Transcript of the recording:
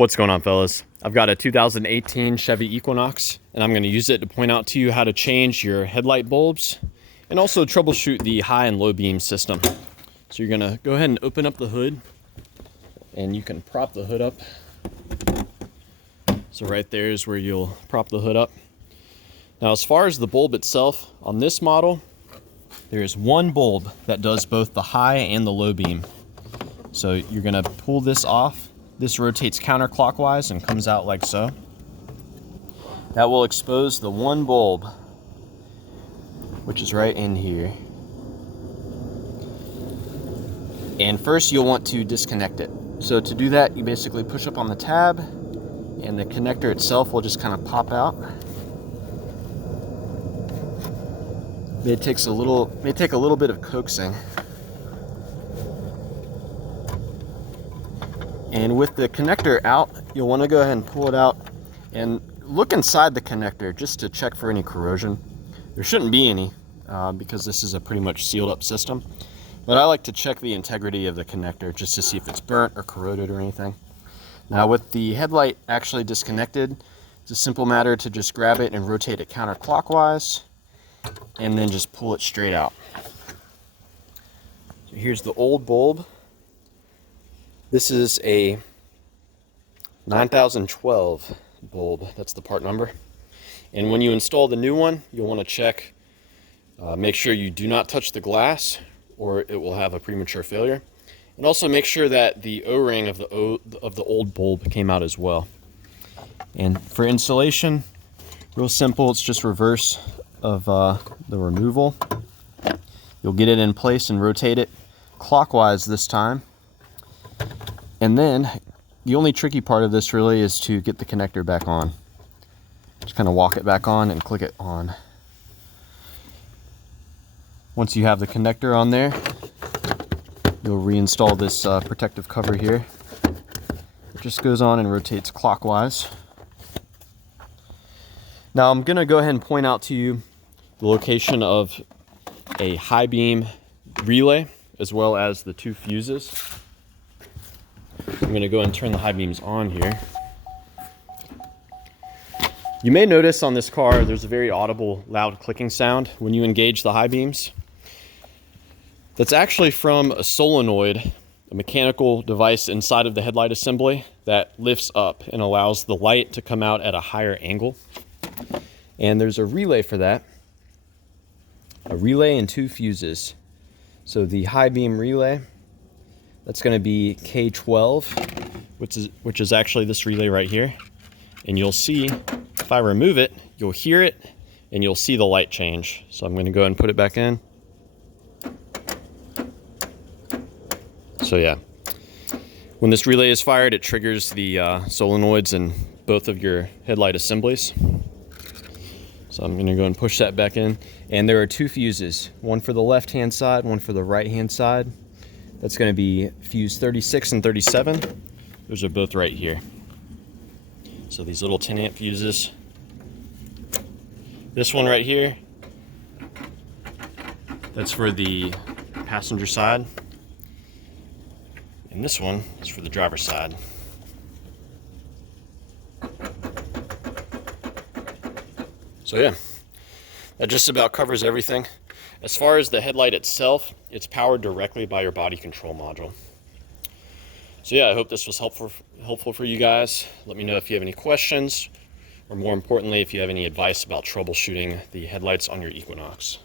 What's going on, fellas? I've got a 2018 Chevy Equinox, and I'm going to use it to point out to you how to change your headlight bulbs and also troubleshoot the high and low beam system. So you're going to go ahead and open up the hood, and you can prop the hood up. So right there is where you'll prop the hood up. Now, as far as the bulb itself, on this model, there is one bulb that does both the high and the low beam. So you're going to pull this off. This rotates counterclockwise and comes out like so. That will expose the one bulb, which is right in here. And first you'll want to disconnect it. So to do that, you basically push up on the tab and the connector itself will just kind of pop out. May take a little bit of coaxing. And with the connector out, you'll want to go ahead and pull it out and look inside the connector just to check for any corrosion. There shouldn't be any because this is a pretty much sealed up system. But I like to check the integrity of the connector just to see if it's burnt or corroded or anything. Now with the headlight actually disconnected, it's a simple matter to just grab it and rotate it counterclockwise and then just pull it straight out. So here's the old bulb. This is a 9012 bulb, that's the part number. And when you install the new one, you'll want to check, make sure you do not touch the glass or it will have a premature failure. And also make sure that the O-ring of the old bulb came out as well. And for installation, real simple, it's just reverse of the removal. You'll get it in place and rotate it clockwise this time. And then the only tricky part of this really is to get the connector back on. Just kind of walk it back on and click it on. Once you have the connector on there, you'll reinstall this protective cover here. It just goes on and rotates clockwise. Now I'm going to go ahead and point out to you the location of a high beam relay as well as the two fuses. I'm going to go and turn the high beams on here. You may notice on this car there's a very audible loud clicking sound when you engage the high beams. That's actually from a solenoid, a mechanical device inside of the headlight assembly that lifts up and allows the light to come out at a higher angle. And there's a relay for that. A relay and two fuses. So the high beam relay, that's going to be K12, which is actually this relay right here. And you'll see, if I remove it, you'll hear it, and you'll see the light change. So I'm going to go ahead and put it back in. So yeah, when this relay is fired, it triggers the solenoids in both of your headlight assemblies. So I'm going to go and push that back in. And there are two fuses, one for the left-hand side, one for the right-hand side. That's going to be fuse 36 and 37. Those are both right here. So these little 10 amp fuses. This one right here, that's for the passenger side. And this one is for the driver's side. So yeah, that just about covers everything. As far as the headlight itself, it's powered directly by your body control module. So yeah, I hope this was helpful for you guys. Let me know if you have any questions, or more importantly, if you have any advice about troubleshooting the headlights on your Equinox.